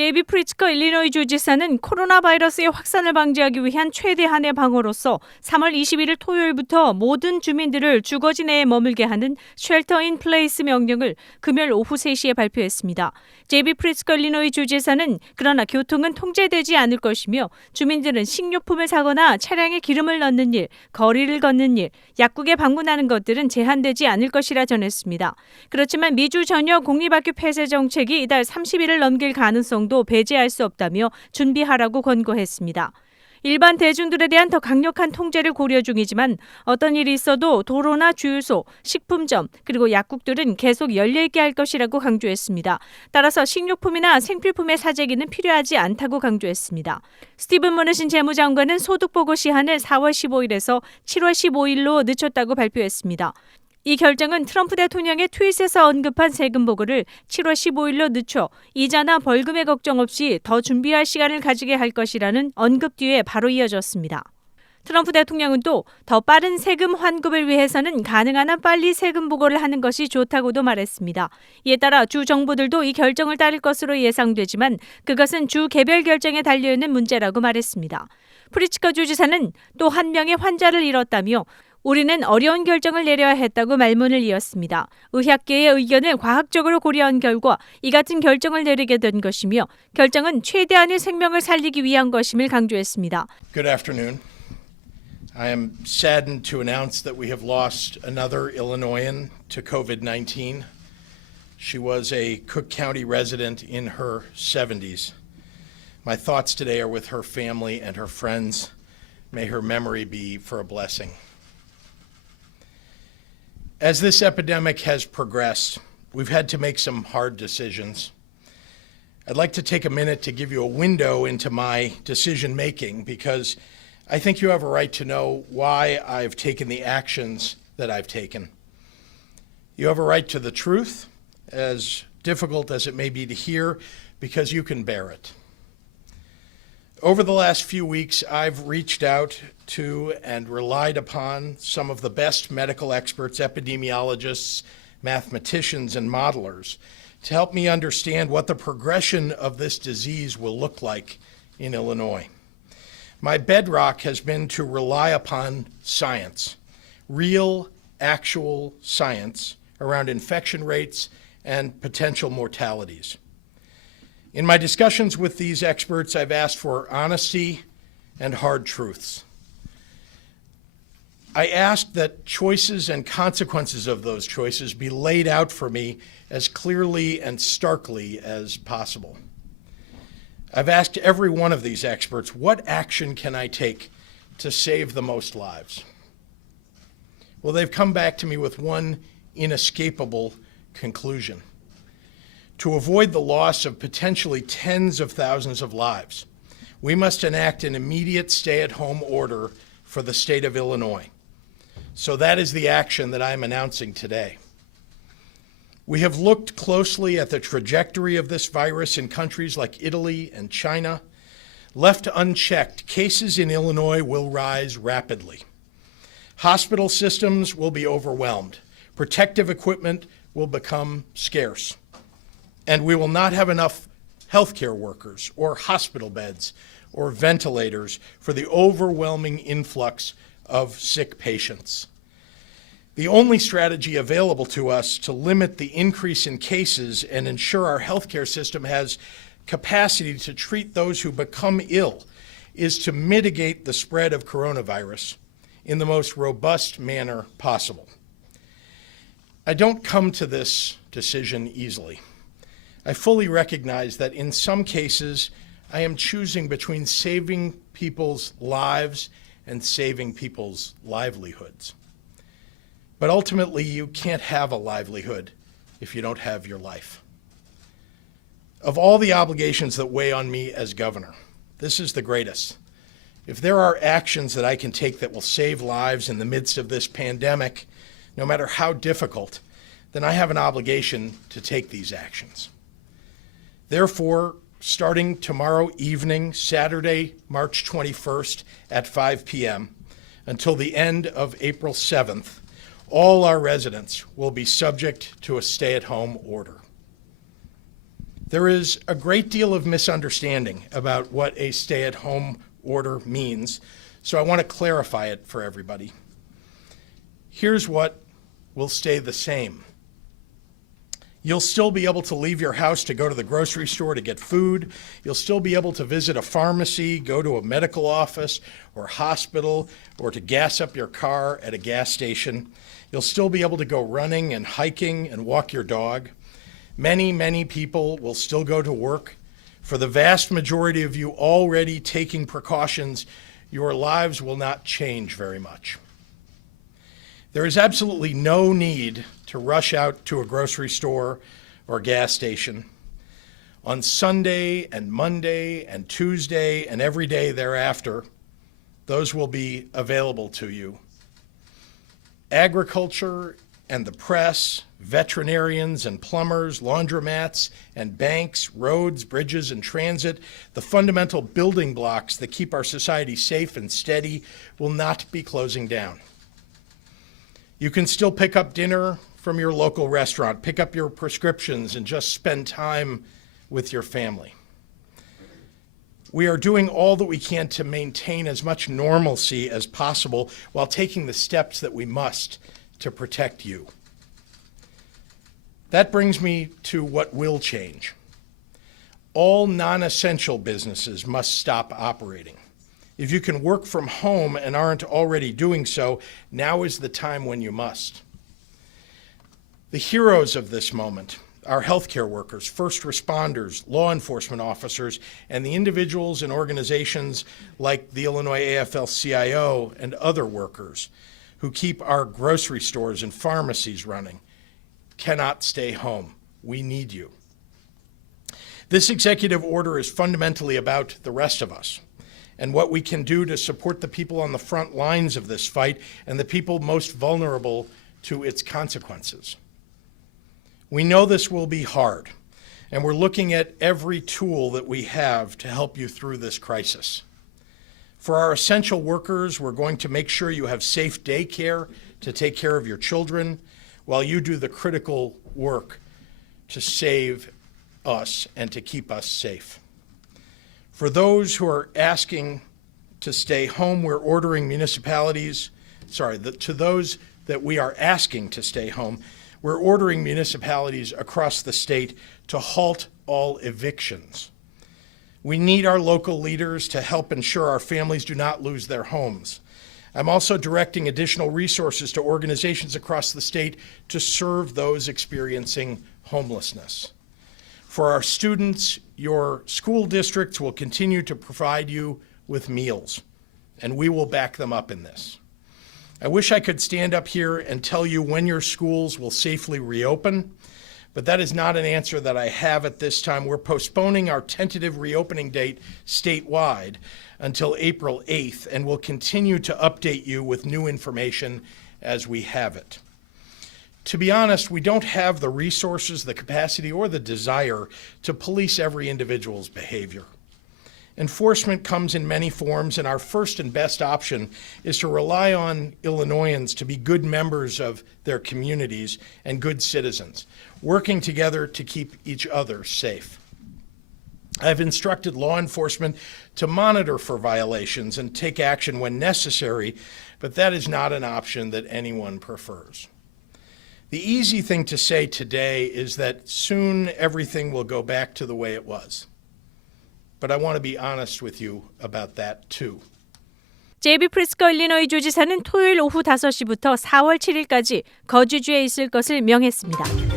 JB 프리츠커 일리노이 주지사는 코로나바이러스의 확산을 방지하기 위한 최대한의 방어로서 3월 21일 토요일부터 모든 주민들을 주거지 내에 머물게 하는 쉘터 인 플레이스 명령을 금요일 오후 3시에 발표했습니다. JB 프리츠커 일리노이 주지사는 그러나 교통은 통제되지 않을 것이며 주민들은 식료품을 사거나 차량에 기름을 넣는 일, 거리를 걷는 일, 약국에 방문하는 것들은 제한되지 않을 것이라 전했습니다. 그렇지만 미주 전역 공립학교 폐쇄 정책이 이달 30일을 넘길 가능성도 배제할 수 없다며 준비하라고 권고했습니다. 일반 대중들에 대한 더 강력한 통제를 고려 중이지만 어떤 일이 있어도 도로나 주유소, 식품점, 그리고 약국들은 계속 열려있게 할 것이라고 강조했습니다. 따라서 식료품이나 생필품의 사재기는 필요하지 않다고 강조했습니다. 스티븐 머누신 재무장관은 소득보고 시한을 4월 15일에서 7월 15일로 늦췄다고 발표했습니다. 이 결정은 트럼프 대통령의 트윗에서 언급한 세금 보고를 7월 15일로 늦춰 이자나 벌금의 걱정 없이 더 준비할 시간을 가지게 할 것이라는 언급 뒤에 바로 이어졌습니다. 트럼프 대통령은 또 더 빠른 세금 환급을 위해서는 가능한 한 빨리 세금 보고를 하는 것이 좋다고도 말했습니다. 이에 따라 주 정부들도 이 결정을 따를 것으로 예상되지만 그것은 주 개별 결정에 달려있는 문제라고 말했습니다. 프리츠커 주지사는 또 한 명의 환자를 잃었다며 우리는 어려운 결정을 내려야 했다고 말문을 이었습니다. 의학계의 의견을 과학적으로 고려한 결과 이 같은 결정을 내리게 된 것이며 결정은 최대한의 생명을 살리기 위한 것임을 강조했습니다. Good afternoon. I am saddened to announce that we have lost another Illinoisan to COVID-19. She was a Cook County resident in her 70s. My thoughts today are with her family and her friends. May her memory be for a blessing. As this epidemic has progressed, we've had to make some hard decisions. I'd like to take a minute to give you a window into my decision making because I think you have a right to know why I've taken the actions that I've taken. You have a right to the truth, as difficult as it may be to hear, because you can bear it. Over the last few weeks, I've reached out to and relied upon some of the best medical experts, epidemiologists, mathematicians, and modelers to help me understand what the progression of this disease will look like in Illinois. My bedrock has been to rely upon science, real, actual science around infection rates and potential mortalities. In my discussions with these experts, I've asked for honesty and hard truths. I asked that choices and consequences of those choices be laid out for me as clearly and starkly as possible. I've asked every one of these experts, what action can I take to save the most lives? Well, they've come back to me with one inescapable conclusion. To avoid the loss of potentially tens of thousands of lives, we must enact an immediate stay-at-home order for the state of Illinois. So that is the action that I'm announcing today. We have looked closely at the trajectory of this virus in countries like Italy and China. Left unchecked, cases in Illinois will rise rapidly. Hospital systems will be overwhelmed. Protective equipment will become scarce. And we will not have enough healthcare workers or hospital beds or ventilators for the overwhelming influx of sick patients. The only strategy available to us to limit the increase in cases and ensure our healthcare system has capacity to treat those who become ill is to mitigate the spread of coronavirus in the most robust manner possible. I don't come to this decision easily. I fully recognize that in some cases, I am choosing between saving people's lives and saving people's livelihoods. But ultimately, you can't have a livelihood if you don't have your life. Of all the obligations that weigh on me as governor, this is the greatest. If there are actions that I can take that will save lives in the midst of this pandemic, no matter how difficult, then I have an obligation to take these actions. Therefore, starting tomorrow evening, Saturday, March 21st at 5 p.m., until the end of April 7th, all our residents will be subject to a stay-at-home order. There is a great deal of misunderstanding about what a stay-at-home order means, so I want to clarify it for everybody. Here's what will stay the same. You'll still be able to leave your house to go to the grocery store to get food. You'll still be able to visit a pharmacy, go to a medical office or hospital, or to gas up your car at a gas station. You'll still be able to go running and hiking and walk your dog. Many, many people will still go to work. For the vast majority of you already taking precautions, your lives will not change very much. There is absolutely no need to rush out to a grocery store or gas station. On Sunday and Monday and Tuesday and every day thereafter, those will be available to you. Agriculture and the press, veterinarians and plumbers, laundromats and banks, roads, bridges, and transit, the fundamental building blocks that keep our society safe and steady, will not be closing down. You can still pick up dinner from your local restaurant, pick up your prescriptions, and just spend time with your family. We are doing all that we can to maintain as much normalcy as possible while taking the steps that we must to protect you. That brings me to what will change. All non-essential businesses must stop operating. If you can work from home and aren't already doing so, now is the time when you must. The heroes of this moment are healthcare workers, first responders, law enforcement officers, and the individuals and organizations like the Illinois AFL-CIO and other workers who keep our grocery stores and pharmacies running. Cannot stay home. We need you. This executive order is fundamentally about the rest of us and what we can do to support the people on the front lines of this fight and the people most vulnerable to its consequences. We know this will be hard, and we're looking at every tool that we have to help you through this crisis. For our essential workers, we're going to make sure you have safe daycare to take care of your children while you do the critical work to save us and to keep us safe. For those who are asking to stay home, we're ordering municipalities, to those that we are asking to stay home, we're ordering municipalities across the state to halt all evictions. We need our local leaders to help ensure our families do not lose their homes. I'm also directing additional resources to organizations across the state to serve those experiencing homelessness. For our students, your school districts will continue to provide you with meals, and we will back them up in this. I wish I could stand up here and tell you when your schools will safely reopen, but that is not an answer that I have at this time. We're postponing our tentative reopening date statewide until April 8th, and we'll continue to update you with new information as we have it. To be honest, we don't have the resources, the capacity, or the desire to police every individual's behavior. Enforcement comes in many forms, and our first and best option is to rely on Illinoisans to be good members of their communities and good citizens, working together to keep each other safe. I've instructed law enforcement to monitor for violations and take action when necessary, but that is not an option that anyone prefers. The easy thing to say today is that soon everything will go back to the way it was. But I want to be honest with you about that too. 제비 프리츠커 일리노이 주지사는 토요일 오후 5시부터 4월 7일까지 거주주에 있을 것을 명했습니다.